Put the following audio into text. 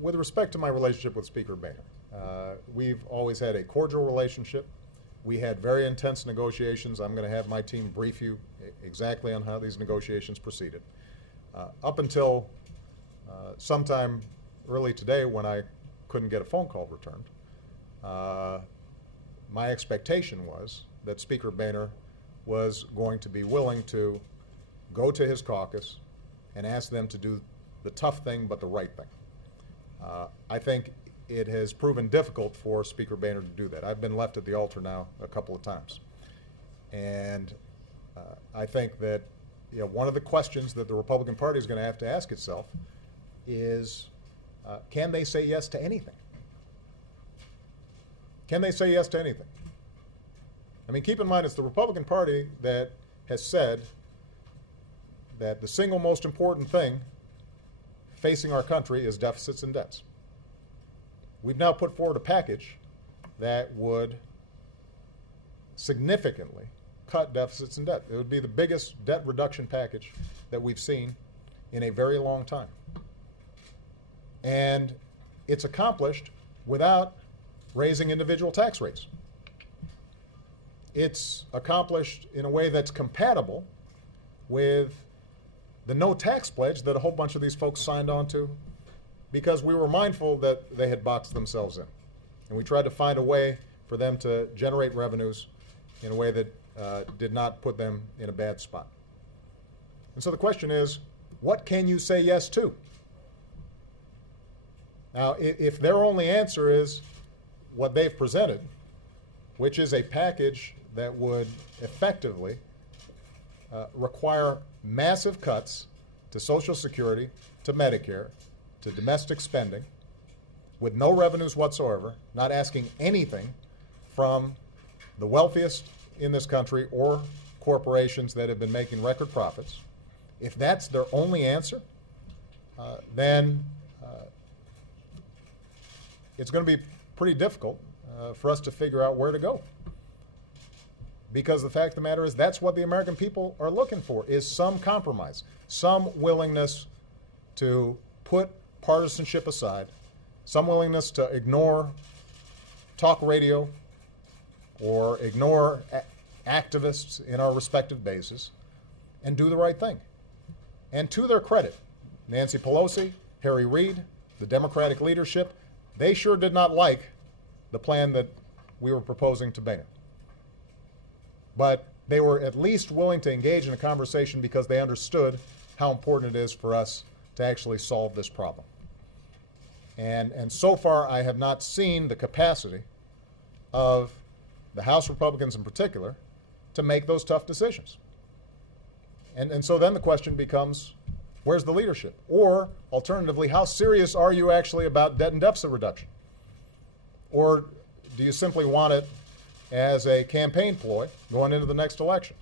With respect to my relationship with Speaker Boehner, we've always had a cordial relationship. We had very intense negotiations. I'm going to have my team brief you exactly on how these negotiations proceeded. Up until sometime early today, when I couldn't get a phone call returned, my expectation was that Speaker Boehner was going to be willing to go to his caucus and ask them to do the tough thing but the right thing. I think it has proven difficult for Speaker Boehner to do that. I've been left at the altar now a couple of times. And I think that one of the questions that the Republican Party is going to have to ask itself is, can they say yes to anything? Can they say yes to anything? I mean, keep in mind, it's the Republican Party that has said that the single most important thing facing our country is deficits and debts. We've now put forward a package that would significantly cut deficits and debt. It would be the biggest debt reduction package that we've seen in a very long time. And it's accomplished without raising individual tax rates. It's accomplished in a way that's compatible with the no tax pledge that a whole bunch of these folks signed on to, because we were mindful that they had boxed themselves in. And we tried to find a way for them to generate revenues in a way that did not put them in a bad spot. And so the question is, what can you say yes to? Now, if their only answer is what they've presented, which is a package that would effectively require massive cuts to Social Security, to Medicare, to domestic spending, with no revenues whatsoever, not asking anything from the wealthiest in this country or corporations that have been making record profits. If that's their only answer, then it's going to be pretty difficult for us to figure out where to go. Because the fact of the matter is, that's what the American people are looking for, is some compromise, some willingness to put partisanship aside, some willingness to ignore talk radio or ignore activists in our respective bases and do the right thing. And to their credit, Nancy Pelosi, Harry Reid, the Democratic leadership, they sure did not like the plan that we were proposing to Boehner. But they were at least willing to engage in a conversation because they understood how important it is for us to actually solve this problem. And so far, I have not seen the capacity of the House Republicans in particular to make those tough decisions. And so then the question becomes, where's the leadership? Or, alternatively, how serious are you actually about debt and deficit reduction? Or do you simply want it as a campaign ploy going into the next election?